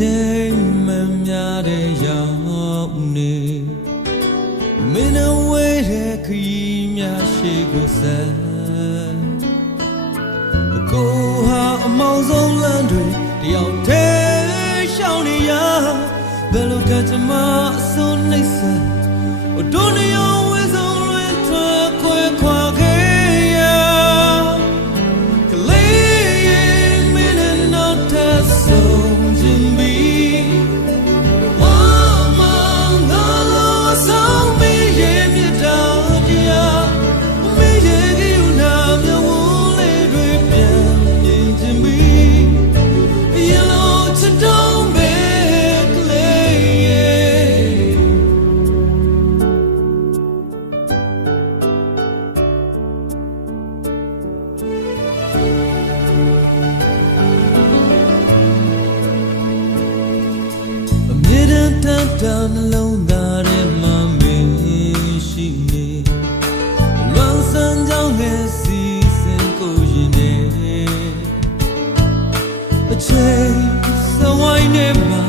ချိန်မှများတဲ့ရောက်နေမင်းအဝေးတဲ့ခရီးများရှိကိုဆက်အကိုဟာအမောင်ဆုံးလမ်းတွေတယောက်တည်းရှောင်နေရဘယ်လိုကကြမှာအစွန်းနှိမ့်ဆက်ဒုနီယာဝေဆုံးလွင်ထွက်ခွဲခွာခဲ့ရကလေးရဲ့မင်းနဲ့နောက်ထပ်ဆုံးခြင်းဘီဝါမန်ငါလိုဆောင်မင်းရဲ့မြတ်တာတရားမင်းရဲ့ကယူနာမြဝလေးတွေပြန်မြင်ခြင်းဘီရလို့ချတောင်းပဲကလေးရဲ့တန်လုံးသားထဲမှာမင်းရှိနေလွန်ဆန်းကြောင်းရဲ့စီစဉ်ကိုရင်နေအချိန်စဝိုင်းနေမှာ